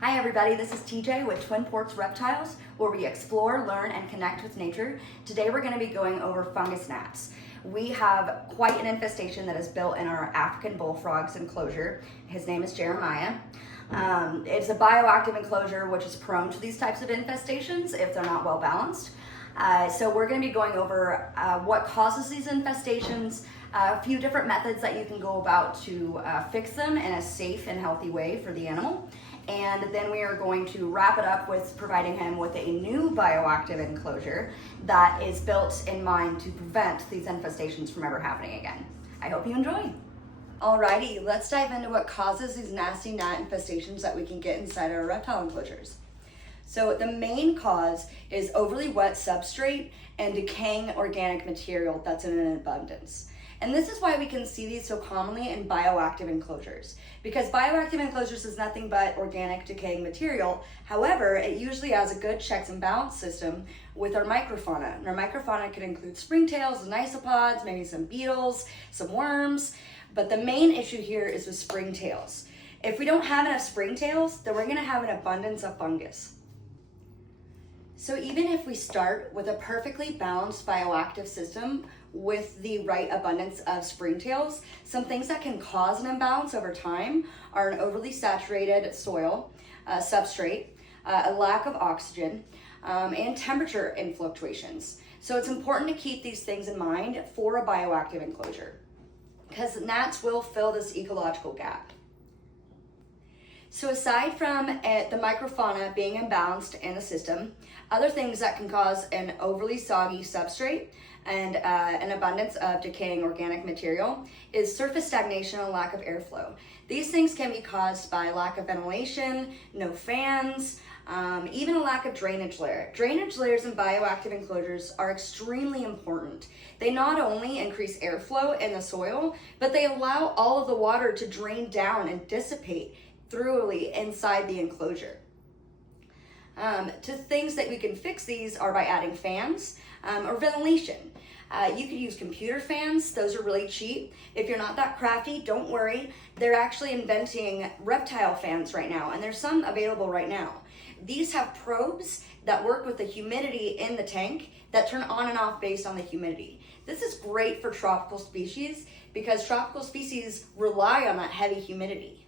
Hi everybody, this is TJ with Twin Ports Reptiles, where we explore, learn, and connect with nature. Today we're going to be going over fungus gnats. We have quite an infestation that is built in our African bullfrog's enclosure. His name is Jeremiah. It's a bioactive enclosure which is prone to these types of infestations if they're not well balanced. So we're going to be going over what causes these infestations, a few different methods that you can go about to fix them in a safe and healthy way for the animal. And then we are going to wrap it up with providing him with a new bioactive enclosure that is built in mind to prevent these infestations from ever happening again. I hope you enjoy. Alrighty, let's dive into what causes these nasty gnat infestations that we can get inside our reptile enclosures. So the main cause is overly wet substrate and decaying organic material that's in an abundance. And this is why we can see these so commonly in bioactive enclosures, because bioactive enclosures is nothing but organic decaying material. However, it usually has a good checks and balance system with our microfauna. And our microfauna could include springtails and isopods, maybe some beetles, some worms. But the main issue here is with springtails. If we don't have enough springtails, then we're going to have an abundance of fungus. So even if we start with a perfectly balanced bioactive system with the right abundance of springtails, some things that can cause an imbalance over time are an overly saturated soil, substrate, a lack of oxygen, and temperature fluctuations. So it's important to keep these things in mind for a bioactive enclosure, because gnats will fill this ecological gap. So aside from the microfauna being imbalanced in the system, other things that can cause an overly soggy substrate and an abundance of decaying organic material is surface stagnation and lack of airflow. These things can be caused by lack of ventilation, no fans, even a lack of drainage layer. Drainage layers in bioactive enclosures are extremely important. They not only increase airflow in the soil, but they allow all of the water to drain down and dissipate thoroughly inside the enclosure. To things that we can fix these are by adding fans or ventilation. You could use computer fans. Those are really cheap. If you're not that crafty, don't worry. They're actually inventing reptile fans right now, and there's some available right now. These have probes that work with the humidity in the tank that turn on and off based on the humidity. This is great for tropical species because tropical species rely on that heavy humidity.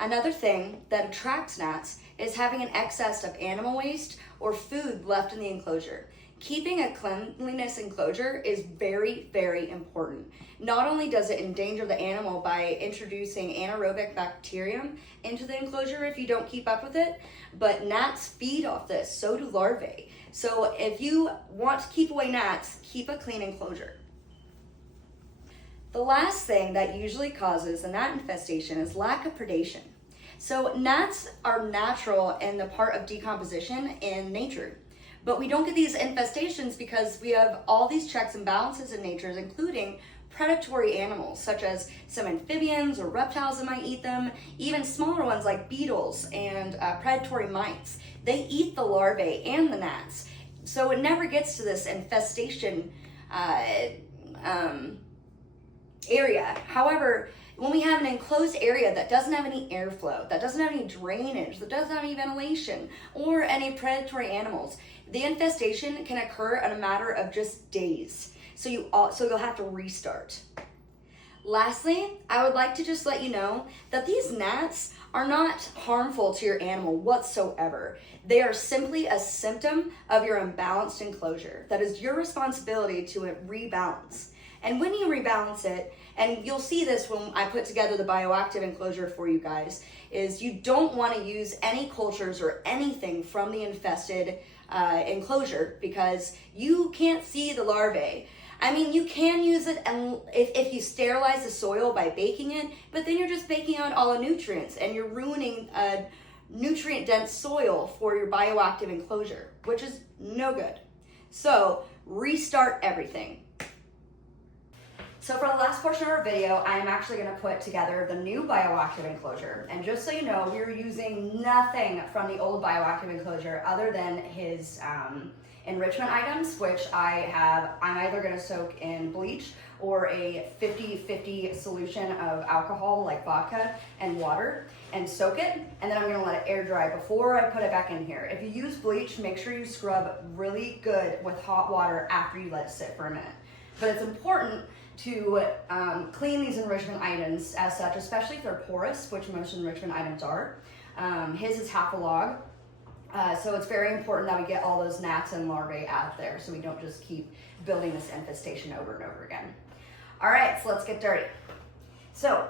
Another thing that attracts gnats is having an excess of animal waste or food left in the enclosure. Keeping a cleanliness enclosure is very, very important. Not only does it endanger the animal by introducing anaerobic bacterium into the enclosure if you don't keep up with it, but gnats feed off this, so do larvae. So if you want to keep away gnats, keep a clean enclosure. The last thing that usually causes a gnat infestation is lack of predation. So gnats are natural in the part of decomposition in nature, but we don't get these infestations because we have all these checks and balances in nature, including predatory animals such as some amphibians or reptiles that might eat them, even smaller ones like beetles and predatory mites. They eat the larvae and the gnats, so it never gets to this infestation area. However, when we have an enclosed area that doesn't have any airflow, that doesn't have any drainage, that doesn't have any ventilation, or any predatory animals, the infestation can occur in a matter of just days. So you'll have to restart. Lastly, I would like to just let you know that these gnats are not harmful to your animal whatsoever. They are simply a symptom of your imbalanced enclosure. That is your responsibility to rebalance. And when you rebalance it, and you'll see this when I put together the bioactive enclosure for you guys, is you don't want to use any cultures or anything from the infested enclosure because you can't see the larvae. I mean, you can use it and if you sterilize the soil by baking it, but then you're just baking out all the nutrients and you're ruining a nutrient-dense soil for your bioactive enclosure, which is no good. So restart everything. So for the last portion of our video, I am actually going to put together the new bioactive enclosure. And just so you know, we're using nothing from the old bioactive enclosure other than his enrichment items, which I'm either going to soak in bleach or a 50-50 solution of alcohol like vodka and water. and soak it, and then I'm gonna let it air dry before I put it back in here. If you use bleach, make sure you scrub really good with hot water after you let it sit for a minute. But it's important to clean these enrichment items as such, especially if they're porous, which most enrichment items are. His is half a log, so it's very important that we get all those gnats and larvae out there so we don't just keep building this infestation over and over again. All right, so let's get dirty. So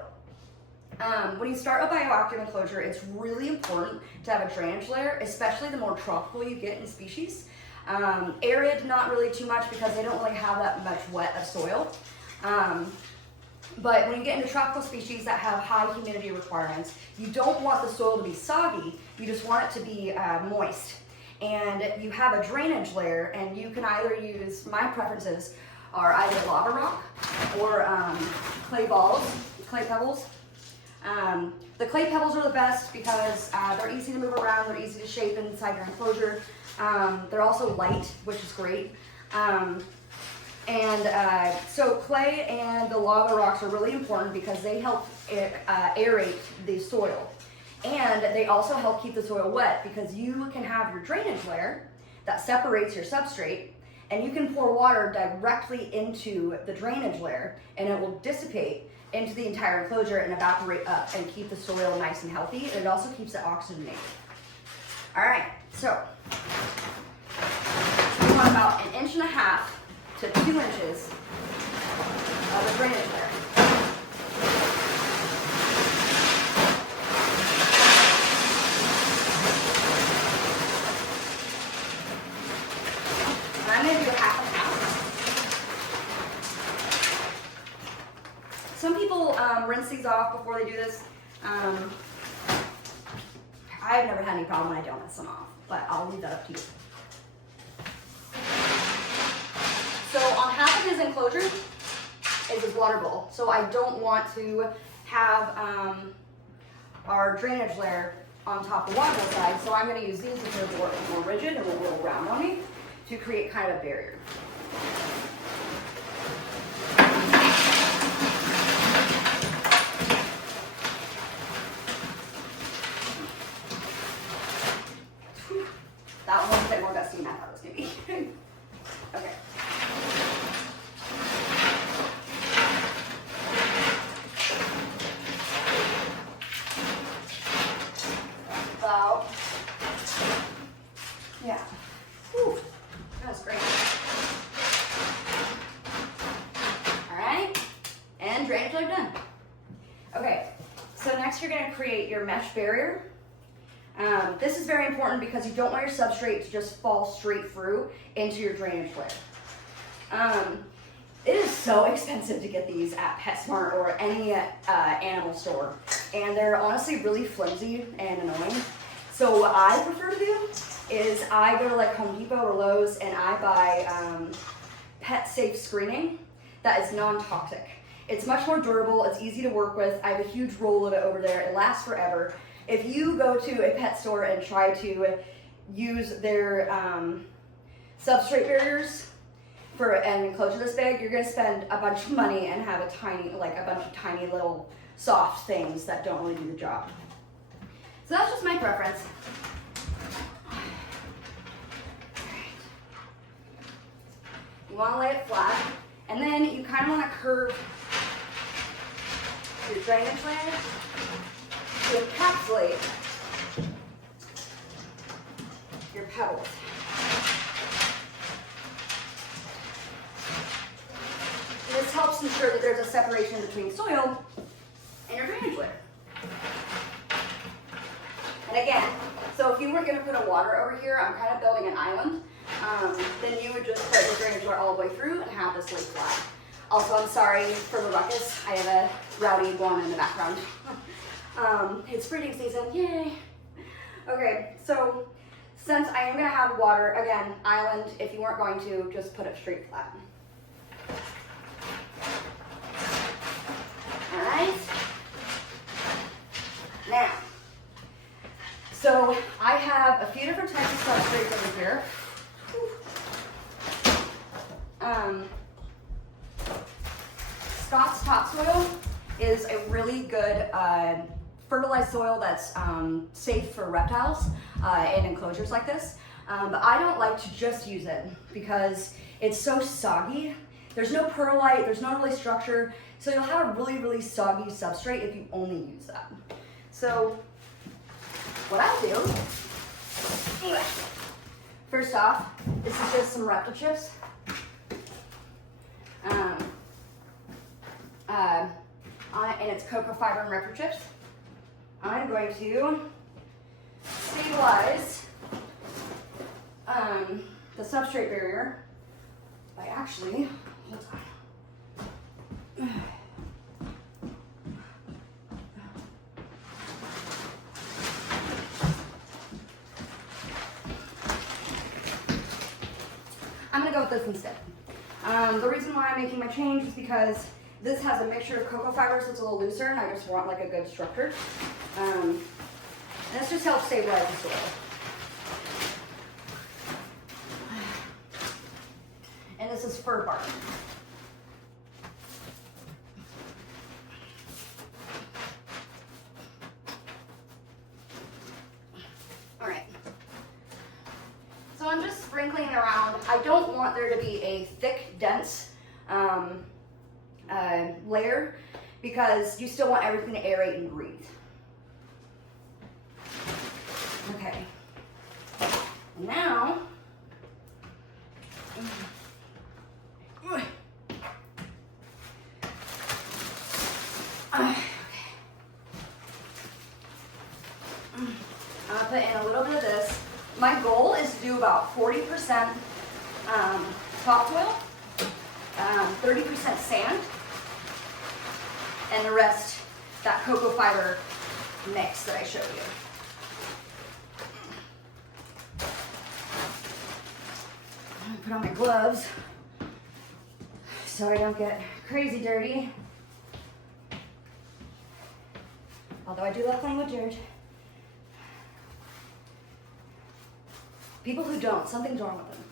when you start a bioactive enclosure, it's really important to have a drainage layer, especially the more tropical you get in species. Arid, not really too much because they don't really have that much wet of soil. But when you get into tropical species that have high humidity requirements, you don't want the soil to be soggy, you just want it to be moist. And you have a drainage layer, and you can either use, my preferences are either lava rock or clay pebbles. The clay pebbles are the best because they're easy to move around, they're easy to shape inside your enclosure. They're also light, which is great. So clay and the lava rocks are really important because they help aerate the soil. And they also help keep the soil wet because you can have your drainage layer that separates your substrate, and you can pour water directly into the drainage layer and it will dissipate into the entire enclosure and evaporate up and keep the soil nice and healthy. And it also keeps it oxygenated. All right, so we want about 1.5 to 2 inches of the drainage layer. And I'm going to do 1/2. Some people rinse these off before they do this. I've never had any problem when I don't rinse them off, but I'll leave that up to you. So on half of his enclosure is his water bowl. So I don't want to have our drainage layer on top of the water bowl side. So I'm going to use these because they're more rigid and will roll around on me to create kind of a barrier. That one's a bit more dusty than I thought it was going to be. Okay. About, yeah. Whew, that was great. All right, and drainage layer done. Okay, so next you're going to create your mesh barrier. This is very important because you don't want your substrate to just fall straight through into your drainage layer. It is so expensive to get these at PetSmart or any animal store, and they're honestly really flimsy and annoying. So what I prefer to do is I go to like Home Depot or Lowe's and I buy pet safe screening that is non-toxic. It's much more durable, it's easy to work with. I have a huge roll of it over there, it lasts forever. If you go to a pet store and try to use their substrate barriers for an enclosure this big, you're gonna spend a bunch of money and have a bunch of tiny little soft things that don't really do the job. So that's just my preference. You wanna lay it flat, and then you kind of wanna curve your drainage layer to encapsulate your pebbles. And this helps ensure that there's a separation between soil and your drainage layer. And again, so if you were going to put a water over here, I'm kind of building an island, then you would just put your drainage layer all the way through and have this lay flat. Also, I'm sorry for the ruckus. I have a rowdy iguana in the background. It's breeding season, yay. Okay, so since I am gonna have water, again, island, if you weren't going to, just put it straight flat. All right. Now, so I have a few different types of substrates over here. Scott's topsoil is a really good fertilized soil that's safe for reptiles in enclosures like this. But I don't like to just use it because it's so soggy. There's no perlite, there's no really structure, so you'll have a really, really soggy substrate if you only use that. So what I'll do, first off, this is just some Reptile chips. And it's cocoa fiber and Reptile chips. I'm going to stabilize the substrate barrier by actually, hold on. I'm gonna go with this instead. The reason why I'm making my change is because this has a mixture of cocoa fiber, so it's a little looser, and I just want like a good structure. And this just helps stabilize the soil. And this is fir bark. All right. So I'm just sprinkling it around. I don't want there to be a thick, dense layer because you still want everything to aerate and breathe. Okay. Now, I'll put in a little bit of this. My goal is to do about 40% topsoil, 30% sand, and the rest, that cocoa fiber mix that I showed you. I'm gonna put on my gloves so I don't get crazy dirty. Although I do love playing with dirt. People who don't, something's wrong with them.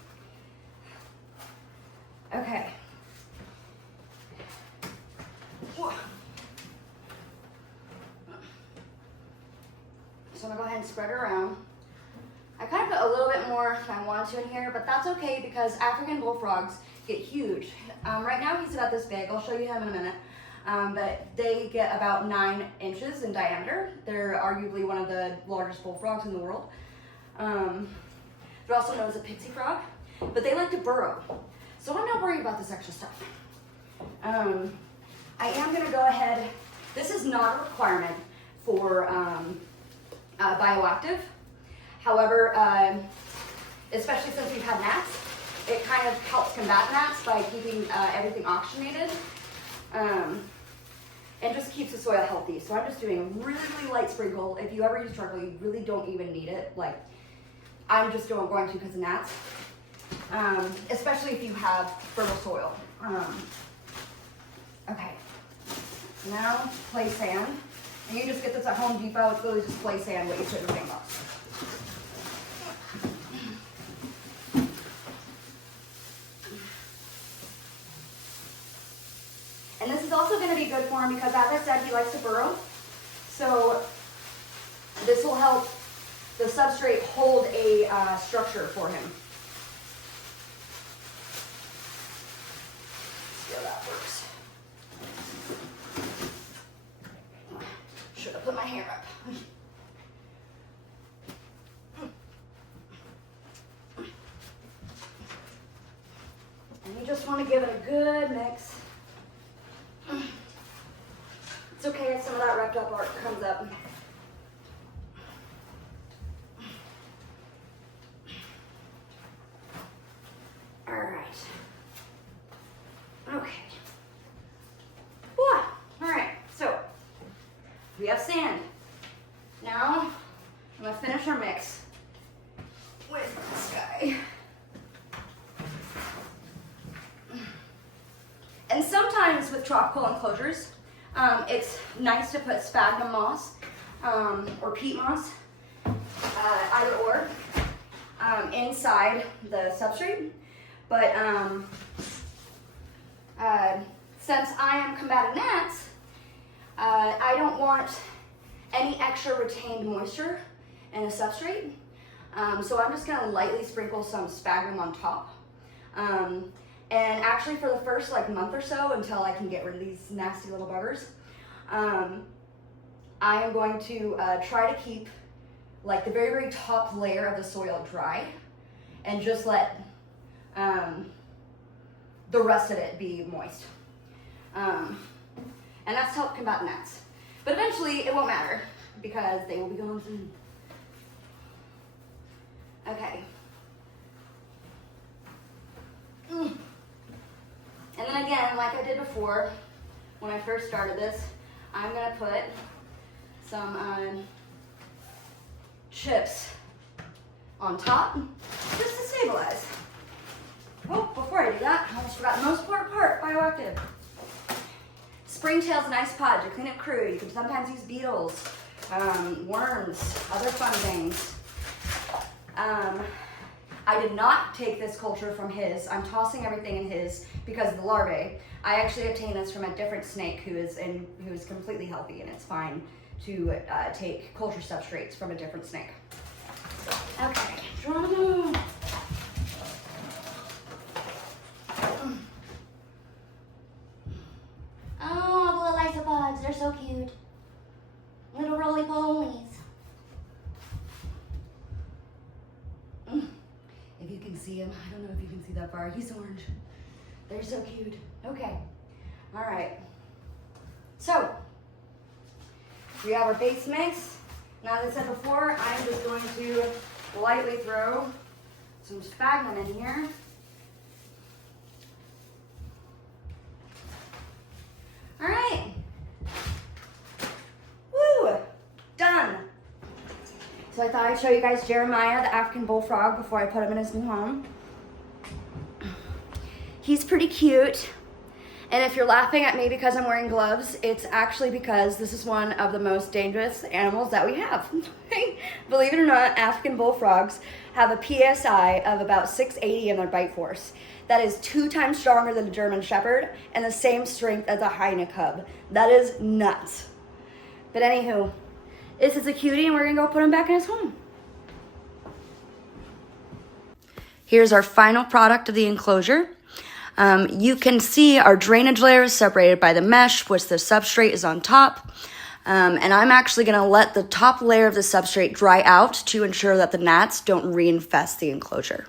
Okay. So I'm gonna go ahead and spread it around. I kind of put a little bit more than I wanted to in here, but that's okay because African bullfrogs get huge. Right now he's about this big. I'll show you him in a minute. But they get about 9 inches in diameter. They're arguably one of the largest bullfrogs in the world. They're also known as a pixie frog, but they like to burrow. So I'm not worried about this extra stuff. I am gonna go ahead, this is not a requirement for Bioactive. However, especially since we've had gnats, it kind of helps combat gnats by keeping everything oxygenated. And just keeps the soil healthy. So I'm just doing a really, really light sprinkle. If you ever use charcoal, you really don't even need it. Like, I'm just going to because of gnats. Especially if you have fertile soil. Okay. Now, play sand. And you can just get this at Home Depot. It's really just play sand, what you put in the sand box. And this is also going to be good for him because, as I said, he likes to burrow. So this will help the substrate hold a structure for him. See how that works. Should have put my hair up. And you just want to give it a good mix. It's okay if some of that Reptile bark comes up. All right. Okay. Whew. All right, so we have sand. Now I'm gonna finish our mix with this guy. And sometimes with tropical enclosures, it's nice to put sphagnum moss or peat moss, either or, inside the substrate. But since I am combating gnats, I don't want any extra retained moisture in a substrate. So I'm just gonna lightly sprinkle some sphagnum on top. And actually for the first like month or so, until I can get rid of these nasty little buggers, I am going to try to keep like the very, very top layer of the soil dry and just let the rest of it be moist. And that's to help combat gnats. But eventually it won't matter because they will be gone soon. Okay. And then again, like I did before, when I first started this, I'm gonna put some chips on top just to stabilize. Oh, before I do that, I almost forgot the most important part, Bioactive. Springtail's nice pod to clean up crude. You can sometimes use beetles, worms, other fun things. I did not take this culture from his. I'm tossing everything in his because of the larvae. I actually obtained this from a different snake who is completely healthy, and it's fine to take culture substrates from a different snake. Okay, Geronimo. Oh, the little isopods, they're so cute. Little roly-polies. If you can see him, I don't know if you can see that far. He's orange. They're so cute. Okay, all right. So, we have our base mix. Now, as I said before, I'm just going to lightly throw some sphagnum in here. All right. Woo, done. So I thought I'd show you guys Jeremiah, the African bullfrog, before I put him in his new home. He's pretty cute. And if you're laughing at me because I'm wearing gloves, it's actually because this is one of the most dangerous animals that we have. Believe it or not, African bullfrogs have a PSI of about 680 in their bite force. That is 2 times stronger than a German Shepherd and the same strength as a hyena cub. That is nuts. But anywho, this is a cutie and we're gonna go put him back in his home. Here's our final product of the enclosure. You can see our drainage layer is separated by the mesh, which the substrate is on top. And I'm actually gonna let the top layer of the substrate dry out to ensure that the gnats don't reinfest the enclosure.